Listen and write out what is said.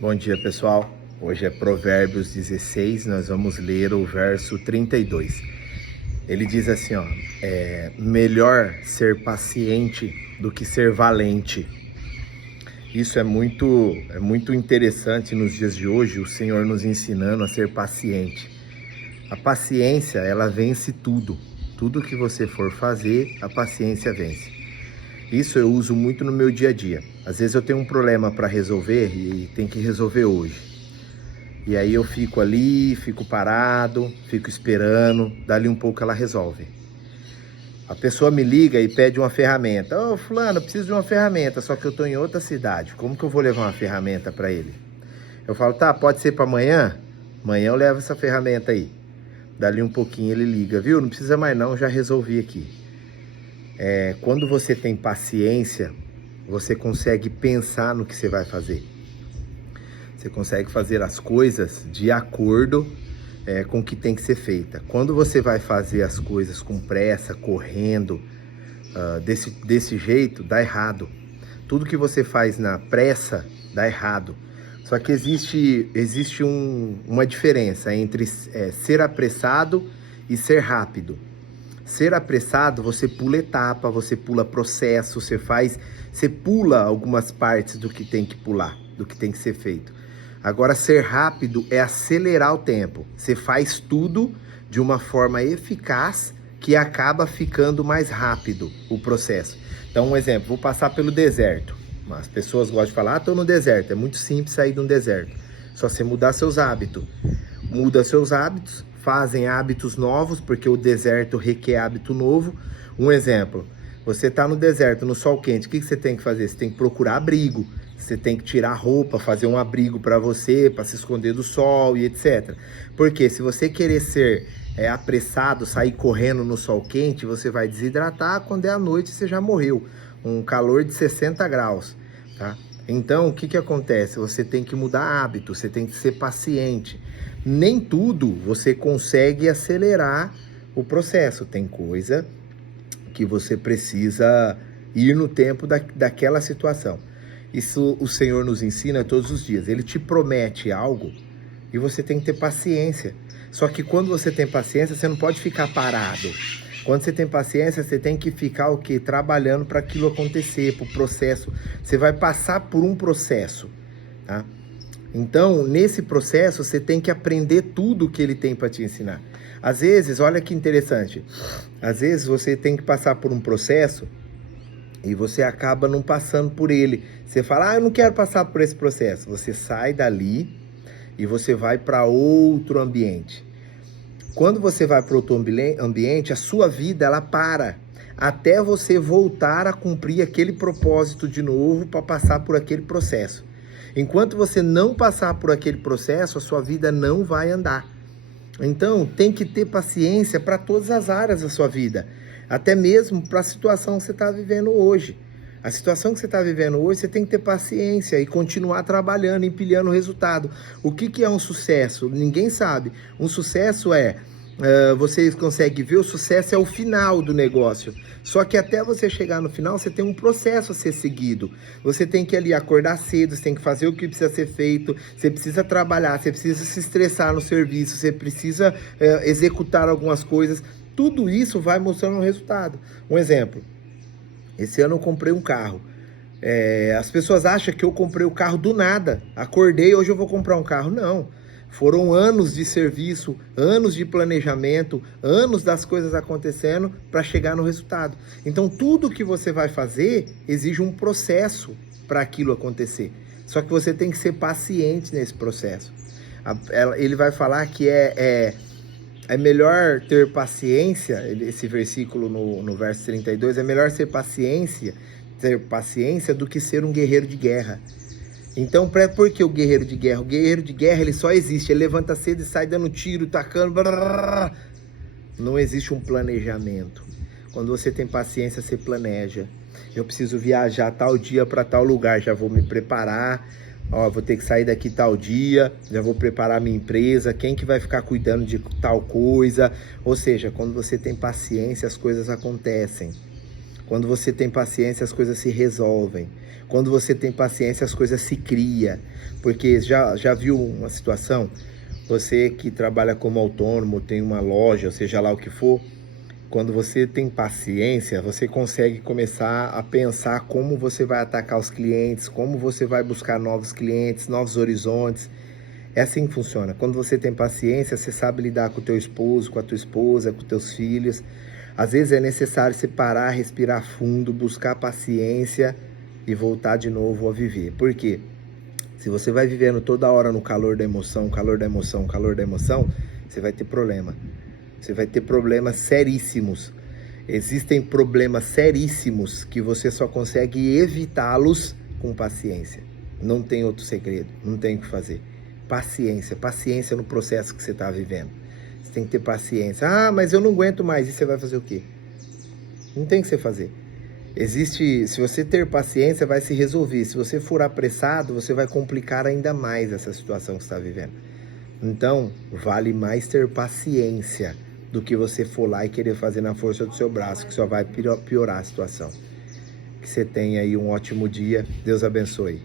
Bom dia, pessoal. Hoje é Provérbios 16, nós vamos ler o verso 32. Ele diz assim, melhor ser paciente do que ser valente. Isso é muito interessante nos dias de hoje, o Senhor nos ensinando a ser paciente. A paciência, ela vence tudo. Tudo que você for fazer, a paciência vence. Isso eu uso muito no meu dia a dia. Às vezes eu tenho um problema para resolver e tem que resolver hoje. E aí eu fico ali, fico parado, fico esperando, dali um pouco ela resolve. A pessoa me liga e pede uma ferramenta. Ô, fulano, eu preciso de uma ferramenta, só que eu estou em outra cidade. Como que eu vou levar uma ferramenta para ele? Eu falo, tá, pode ser para amanhã? Amanhã eu levo essa ferramenta aí. Dali um pouquinho ele liga, viu? Não precisa mais não, já resolvi aqui. Quando você tem paciência, você consegue pensar no que você vai fazer. Você consegue fazer as coisas de acordo com o que tem que ser feita. Quando você vai fazer as coisas com pressa, correndo, desse jeito, dá errado. Tudo que você faz na pressa, dá errado. Só que existe uma diferença entre ser apressado e ser rápido. Ser apressado, você pula etapa, você pula processo, você pula algumas partes do que tem que pular, do que tem que ser feito. Agora, ser rápido é acelerar o tempo. Você faz tudo de uma forma eficaz que acaba ficando mais rápido o processo. Então, um exemplo, vou passar pelo deserto. As pessoas gostam de falar, estou no deserto. É muito simples sair de um deserto. Só você mudar seus hábitos. Muda seus hábitos, fazem hábitos novos, porque o deserto requer hábito novo. Um exemplo, você está no deserto, no sol quente, o que você tem que fazer? Você tem que procurar abrigo, você tem que tirar roupa, fazer um abrigo para você, para se esconder do sol e etc. Porque se você querer ser apressado, sair correndo no sol quente, você vai desidratar, quando é à noite você já morreu. Um calor de 60 graus, tá? Então, o que acontece? Você tem que mudar hábito, você tem que ser paciente. Nem tudo você consegue acelerar o processo. Tem coisa que você precisa ir no tempo daquela situação. Isso o Senhor nos ensina todos os dias. Ele te promete algo e você tem que ter paciência. Só que quando você tem paciência, você não pode ficar parado. Quando você tem paciência, você tem que ficar o quê? Trabalhando para aquilo acontecer, para o processo. Você vai passar por um processo, tá? Então, nesse processo, você tem que aprender tudo que ele tem para te ensinar. Às vezes, olha que interessante, às vezes você tem que passar por um processo e você acaba não passando por ele. Você fala, eu não quero passar por esse processo. Você sai dali e você vai para outro ambiente. Quando você vai para outro ambiente, a sua vida, ela para até você voltar a cumprir aquele propósito de novo para passar por aquele processo. Enquanto você não passar por aquele processo, a sua vida não vai andar. Então, tem que ter paciência para todas as áreas da sua vida, até mesmo para a situação que você está vivendo hoje. A situação que você está vivendo hoje, você tem que ter paciência e continuar trabalhando, empilhando o resultado. O que é um sucesso? Ninguém sabe. Um sucesso vocês conseguem ver, o sucesso é o final do negócio. Só que até você chegar no final, você tem um processo a ser seguido. Você tem que ali acordar cedo, você tem que fazer o que precisa ser feito, você precisa trabalhar, você precisa se estressar no serviço, você precisa executar algumas coisas. Tudo isso vai mostrando um resultado. Um exemplo, esse ano eu comprei um carro. As pessoas acham que eu comprei o carro do nada. Acordei, hoje eu vou comprar um carro. Não. Foram anos de serviço, anos de planejamento, anos das coisas acontecendo para chegar no resultado. Então, tudo que você vai fazer exige um processo para aquilo acontecer. Só que você tem que ser paciente nesse processo. Ele vai falar que é melhor ter paciência, esse versículo no verso 32, é melhor ter paciência do que ser um guerreiro de guerra. Então, por que o guerreiro de guerra? O guerreiro de guerra, ele só existe, ele levanta cedo e sai dando tiro, tacando, não existe um planejamento. Quando você tem paciência, você planeja. Eu preciso viajar tal dia para tal lugar, já vou me preparar, vou ter que sair daqui tal dia, já vou preparar minha empresa, quem que vai ficar cuidando de tal coisa. Ou seja, quando você tem paciência, as coisas acontecem. Quando você tem paciência, as coisas se resolvem. Quando você tem paciência, as coisas se criam. Porque já viu uma situação, você que trabalha como autônomo, tem uma loja, seja lá o que for, quando você tem paciência, você consegue começar a pensar como você vai atacar os clientes, como você vai buscar novos clientes, novos horizontes. É assim que funciona. Quando você tem paciência, você sabe lidar com o teu esposo, com a tua esposa, com os teus filhos. Às vezes é necessário você parar, respirar fundo, buscar paciência e voltar de novo a viver. Por quê? Se você vai vivendo toda hora no calor da emoção, calor da emoção, calor da emoção, você vai ter problema. Você vai ter problemas seríssimos. Existem problemas seríssimos que você só consegue evitá-los com paciência. Não tem outro segredo, não tem o que fazer. Paciência, paciência no processo que você está vivendo. Você tem que ter paciência. Ah, mas eu não aguento mais. E você vai fazer o quê? Não tem o que você fazer. Se você ter paciência, vai se resolver. Se você for apressado, você vai complicar ainda mais essa situação que você está vivendo. Então, vale mais ter paciência do que você for lá e querer fazer na força do seu braço, que só vai piorar a situação. Que você tenha aí um ótimo dia. Deus abençoe.